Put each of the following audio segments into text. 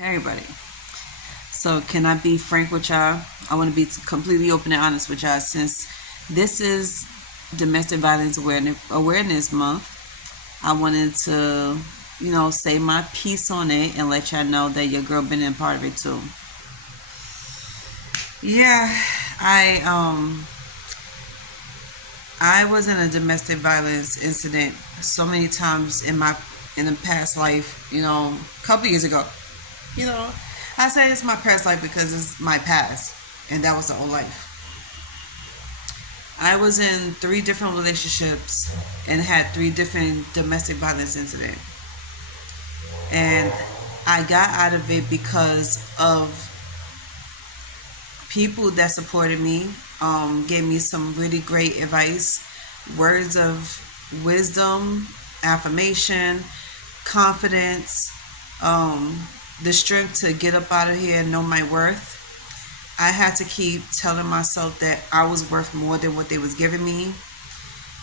Hey everybody. So can I be frank with y'all? I want to be completely open and honest with y'all since this is Domestic Violence Awareness Month. I wanted to, say my piece on it and let y'all know that your girl been in part of it too. Yeah, I um I was in a domestic violence incident so many times in the past life, a couple years ago. You know, I say it's my past life because it's my past, and that was the old life. I was in three different relationships and had three different domestic violence incidents, and I got out of it because of people that supported me, gave me some really great advice, words of wisdom, affirmation, confidence, um, the strength to get up out of here and know my worth. I had to keep telling myself that I was worth more than what they was giving me.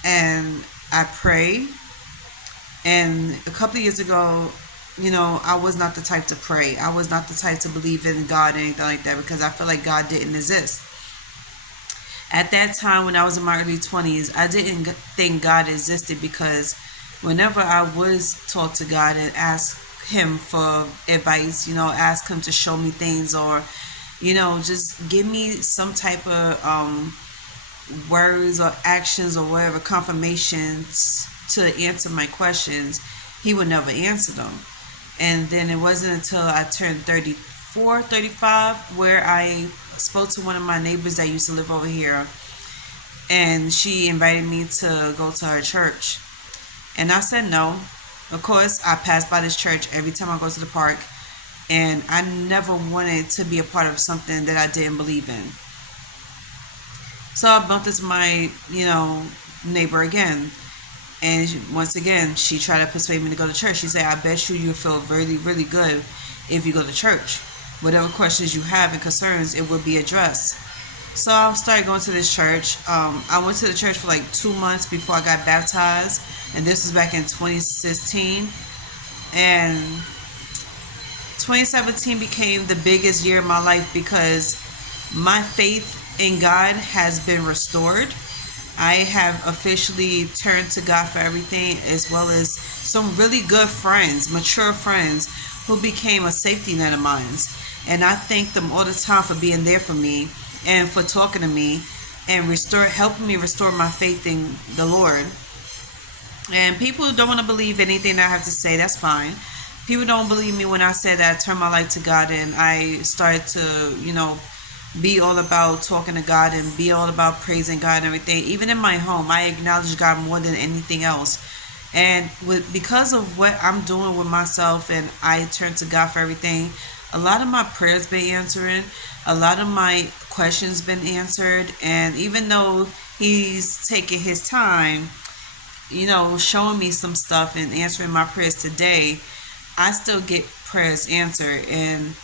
And I pray. And a couple of years ago, I was not the type to pray. I was not the type to believe in God or anything like that because I felt like God didn't exist. At that time, when I was in my early 20s, I didn't think God existed because whenever I was talk to God and ask Him for advice, ask Him to show me things or just give me some type of words or actions or whatever confirmations to answer my questions, he would never answer them. And then it wasn't until I turned 34, 35, where I spoke to one of my neighbors that used to live over here, and she invited me to go to her church. And I said no. Of course, I pass by this church every time I go to the park, and I never wanted to be a part of something that I didn't believe in. So I bumped into my, neighbor again. And once again, she tried to persuade me to go to church. She said, I bet you feel really, really good if you go to church. Whatever questions you have and concerns, it will be addressed. So I started going to this church. I went to the church for like 2 months before I got baptized. And this was back in 2016. And 2017 became the biggest year of my life because my faith in God has been restored. I have officially turned to God for everything, as well as some really good friends, mature friends, who became a safety net of mine. And I thank them all the time for being there for me and for talking to me and helping me restore my faith in the Lord. And people don't want to believe anything that I have to say. That's fine. People don't believe me when I say that I turned my life to God and I started to, be all about talking to God and be all about praising God and everything. Even in my home, I acknowledge God more than anything else. And because of what I'm doing with myself and I turn to God for everything, a lot of my prayers been answering, a lot of my questions been answered, and even though He's taking His time, showing me some stuff and answering my prayers today, I still get prayers answered and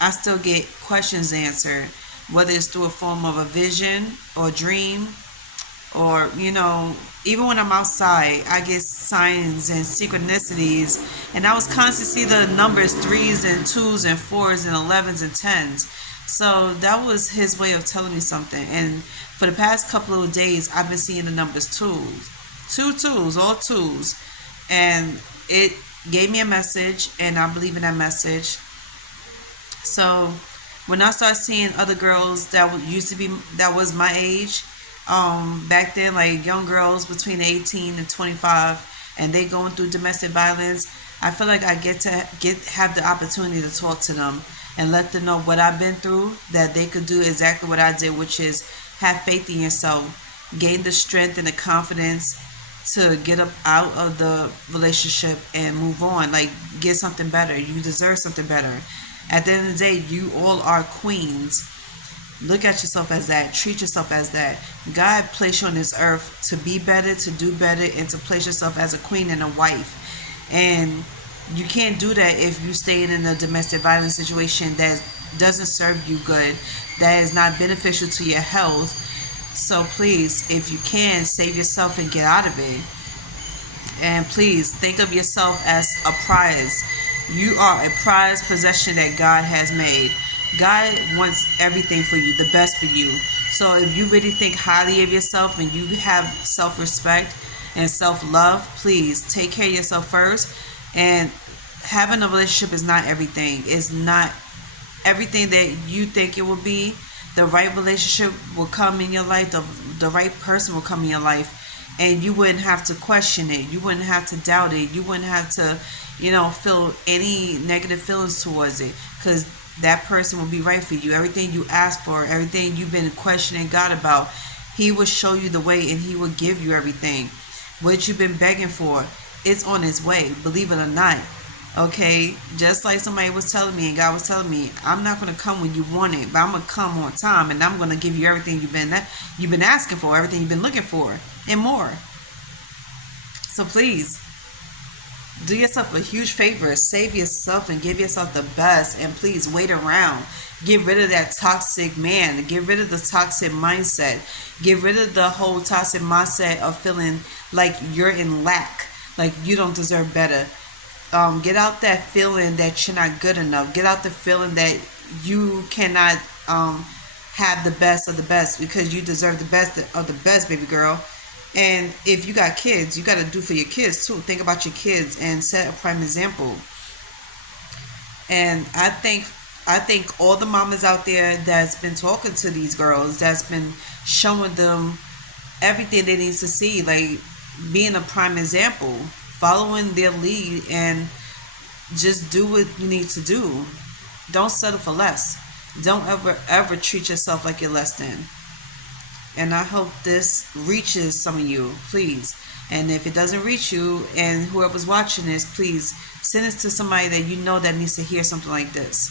I still get questions answered, whether it's through a form of a vision or dream, or, even when I'm outside, I get signs and synchronicities. And I was constantly see the numbers threes and twos and fours and 11s and tens. So that was His way of telling me something. And for the past couple of days, I've been seeing the numbers twos, two twos, all twos. And it gave me a message, and I believe in that message. So when I started seeing other girls that was my age, back then, like young girls between 18 and 25, and they going through domestic violence, I feel like I have the opportunity to talk to them and let them know what I've been through, that they could do exactly what I did, which is have faith in yourself, gain the strength and the confidence to get up out of the relationship and move on, like get something better. You deserve something better. At the end of the day, you all are queens. Look at yourself as that. Treat yourself as that. God placed you on this earth to be better, to do better, and to place yourself as a queen and a wife. And you can't do that if you stay in a domestic violence situation that doesn't serve you good, that is not beneficial to your health. So please, if you can, save yourself and get out of it. And please think of yourself as a prize. You are a prized possession that God has made. God wants everything for you, the best for you. So if you really think highly of yourself and you have self-respect and self-love, please take care of yourself first. And having a relationship is not everything. It's not everything that you think it will be. The right relationship will come in your life. The right person will come in your life, and you wouldn't have to question it. You wouldn't have to doubt it. You wouldn't have to, feel any negative feelings towards it, because that person will be right for you. Everything you ask for, everything you've been questioning God about, He will show you the way, and He will give you everything. What you've been begging for, it's on its way. Believe it or not. Okay, just like somebody was telling me, and God was telling me, I'm not gonna come when you want it, but I'm gonna come on time, and I'm gonna give you everything you've been asking for, everything you've been looking for, and more. So please do yourself a huge favor, save yourself, and give yourself the best. And please wait around. Get rid of that toxic man. Get rid of the toxic mindset. Get rid of the whole toxic mindset of feeling like you're in lack, like you don't deserve better. Get out that feeling that you're not good enough. Get out the feeling that you cannot have the best of the best, because you deserve the best of the best, baby girl. And if you got kids, you got to do for your kids too. Think about your kids and set a prime example. And I think all the mamas out there that's been talking to these girls, that's been showing them everything they need to see, like being a prime example, following their lead, and just do what you need to do. Don't settle for less. Don't ever treat yourself like you're less than. And I hope this reaches some of you, please. And if it doesn't reach you, and whoever's watching this, please send it to somebody that you know that needs to hear something like this.